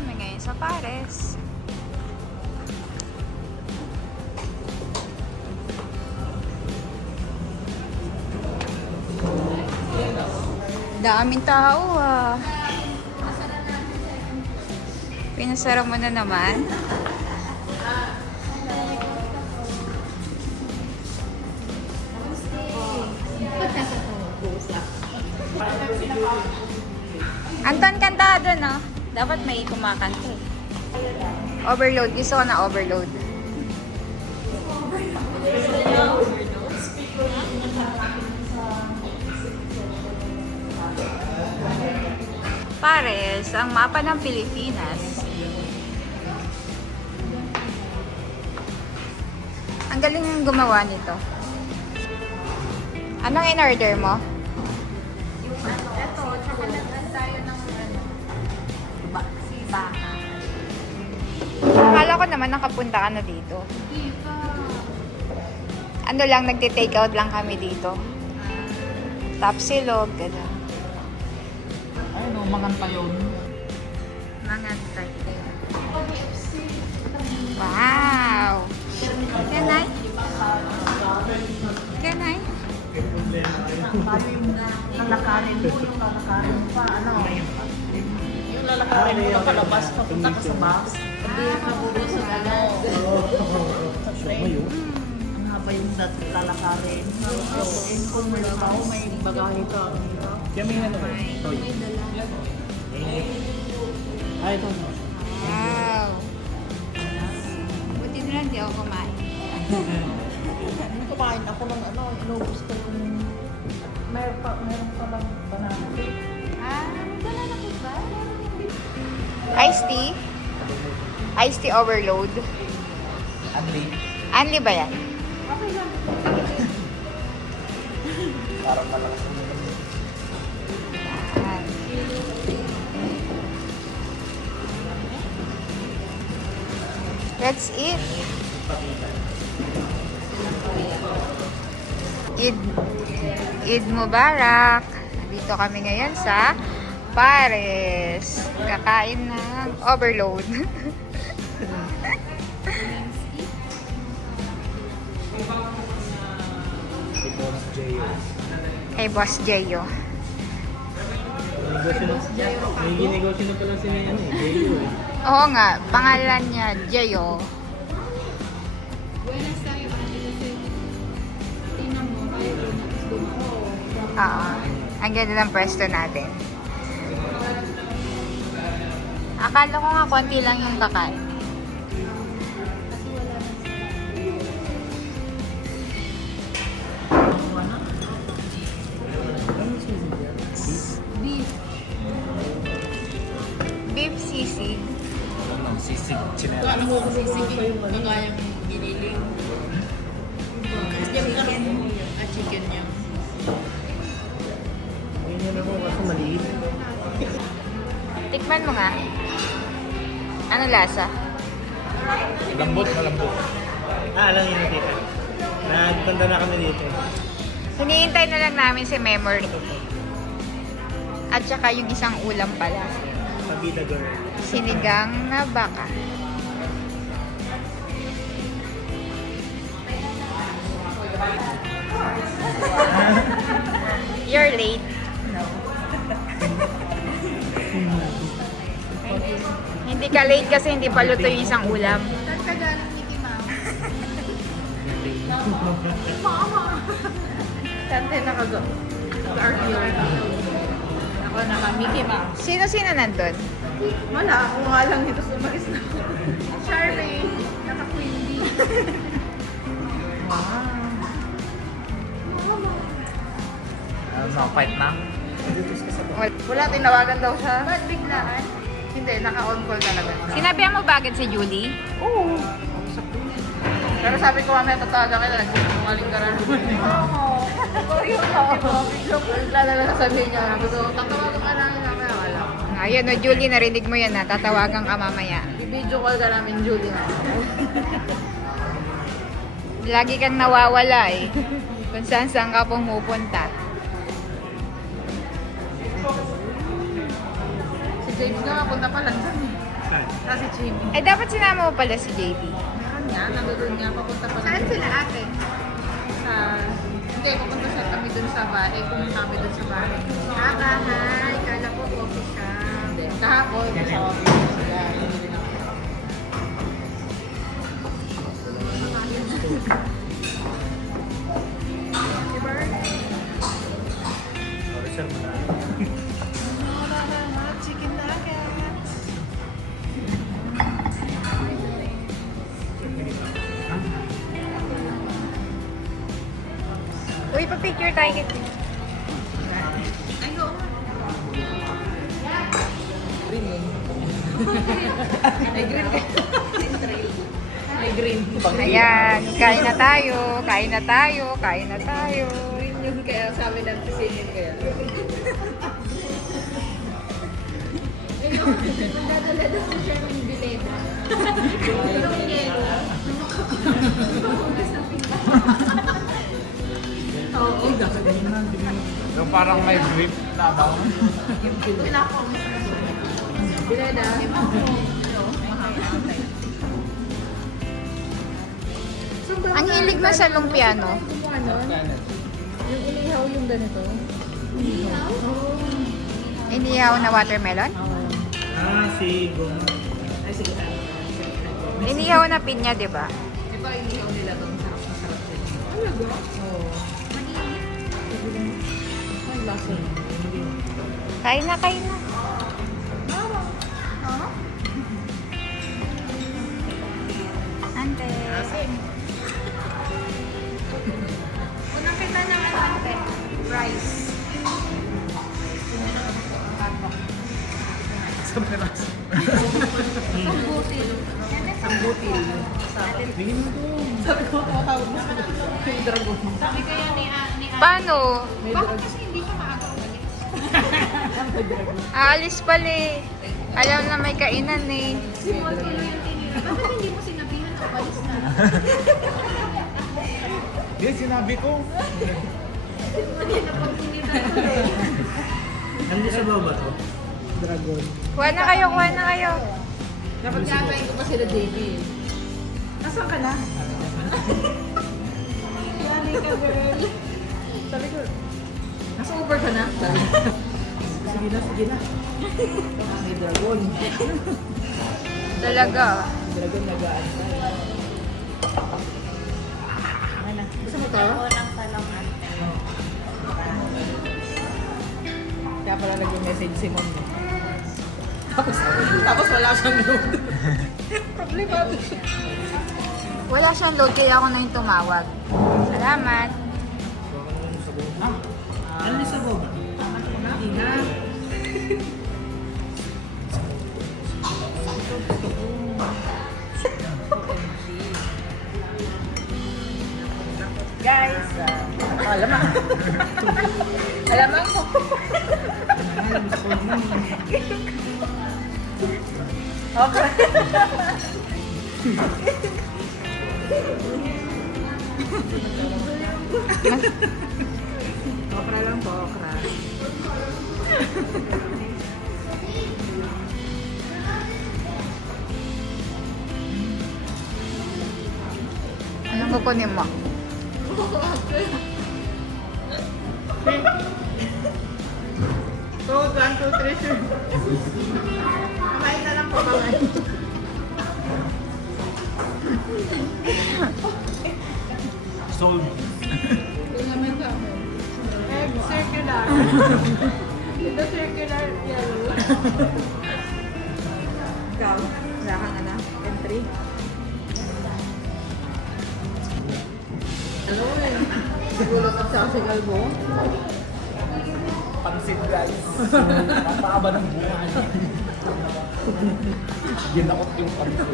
kami ngayon sa Pares. Daming tao ah. Pinasara mo na naman. Anton, kanta doon, no? Dapat may kumakanta eh. Overload. Gusto ko na overload. Pares, ang mapa ng Pilipinas. Ang galing gumawa nito. Anong in-order mo? Ito, tsaka nag-add tayo ng baka. Akala ko naman nakapunta ka na dito. Hindi ka. Ano lang, nagte-take out lang kami dito. Tapsilog, gano'n. Ayun o, manganta yun. Mangantay. Wow! Kanay? Kanay? Tayo yung lalakarin mo, yung lalakarin mo pa, ano? Yung lalakarin mo na palabas, papunta ka sa bus. Hindi mabubusog ano. Sa train. Ang haba yung lalakarin. Kung may tao, may bagahe ka. Kaya may ano, toy. Ay, ito. Wow! Buti na lang di ako kumain. Nung kumain ako ng ano, inubos ko yung meron pa lang banana cake. Banana cake ba? Iced tea? Iced tea overload. Anli. Anli ba yan? Parang malakas na. Yan. Let's eat. Eid Mubarak. Dito kami ngayon sa Pares. Kakain ng overload. Si Boss J.O. Kay Boss Jeyo. May ginegosyo na pala sila yan eh. J.O. eh. Oo nga, pangalan niya Jeyo. Buenas tayo kasi tingnan mo, tayo Oo. Ang ganda ng pwesto natin. Akala ko nga konti lang yung kakain. beef. Beef sisig. Ano, sisig chinelas. Ano mo kasi sige, kagayang giniling. At chicken niya. Ganyan ako kasi maliit. Tikman mo nga. Ano lasa? Lambot, malambot. Alam niyo dito. Nagpunta na kami dito. Hinihintay na lang namin si Memory. At saka yung isang ulam pala. Pabida girl. Sinigang na baka. You're late. Hindi ka late kasi hindi pa luto yung isang ulam. Saan ka galing, Mickey Mouse? Saan tayo nakago? Garfield. Ako naka-Mickey Mouse. Sino-sino nandun? Wala, ako nga lang dito sumalis na ako. Charmaine, naka-Queen Bee. Fight na? Wala, tinawagan daw siya. Ba't biglaan? Hindi, naka-on call talaga. Sinabihan mo bagad si Julie? Oo. Pero sabi ko mamaya tatawagan kita, nagsisinungaling ka na naman. Oo. Yun ako. Lalala na sabihin niya, gusto ko, tatawagan ka namin mamaya, wala. Ayun, no, Julie, narinig mo yan na. Tatawagan ka mamaya. I-video call ka namin, Julie. Lagi kang nawawala eh. Kung saan ka pumupunta. Si James nga, punta pa lang dun. Kasi Jimmy. Eh, dapat sinama mo pala si JB. Meron nga, nandoon nga, papunta pa Saan sila ate? Sa... Hindi, pupunta sa kami dun sa bahay. Eh, pumunta kami dun sa bahay. Ah, bahay. Kala ko coffee shop. Hindi. Kahapon, sa office sila. Reserve na. Chicken nuggets. Uy, pa-picture tayo kit. Ay, oo. Green yun. Ay, green ka. Ay, green. Ayan, kain na tayo, kain na tayo, kain na tayo. Green yun kaya sabi ng singin kaya. Ayun, magdadala doon sa Sherman Bileda. Yung yelo. Hugas ng pinggan. Oo. Yung parang may grip na ba? Bileda. Ang hilig mo sa lumpia, no? Ano? Yung inihaw yung ganito. Inihaw na watermelon? Si Gong. Ay, sige. Inihaw na pinya, di ba? Di ba inihaw nila doon? Masarap din. Talaga? Oo. Ay, lasa. Kain na, kain na. Ante. Unang kita ng ano ate? Rice. Sambutil. Sambutil. Tingin mo doon. Sabi ko, makakawag mo sa yung dragon. Sabi kaya ni Paano? bakit kasi hindi siya maaga umalis? Aalis pala eh. Alam na may kainan eh. Si Monty yung tinira. Bakit hindi mo sinabihan na umalis na? Hindi, sinabi ko. Hindi na pag tinira. Ano sa baba to? Dragon. Kuha na kayo, kuha na kayo. Dapat kakain ko pa sila JB. Nasaan ka na? Yani ka, girl. Sabi ko, nasa Uber ka na? Sabi ko, sige na, sige na. May dragon. Talaga. Dragon nagaan pa. Ano? Gusto mo to? Kaya pala nag-message si Mom. Tapos wala siyang load. Problema. Wala siyang load kaya ako na yung tumawag. Salamat. Ano sa baba? Hindi na. Guys, alamang. Alamang ko. Okay. Okra lang po, okra. Anong kukunin mo? So, 1, 2, 3, sir. Kumain na lang po kami. Sold. Ito naman sa amin. Egg circular. Ito circular yellow. Ikaw, wala kang ano? Entry? Ano eh? Siguro ka sa sigalbo? Pansit guys. Napakaba ng buhay. Ginakot yung pansit.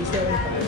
Isa rin pa.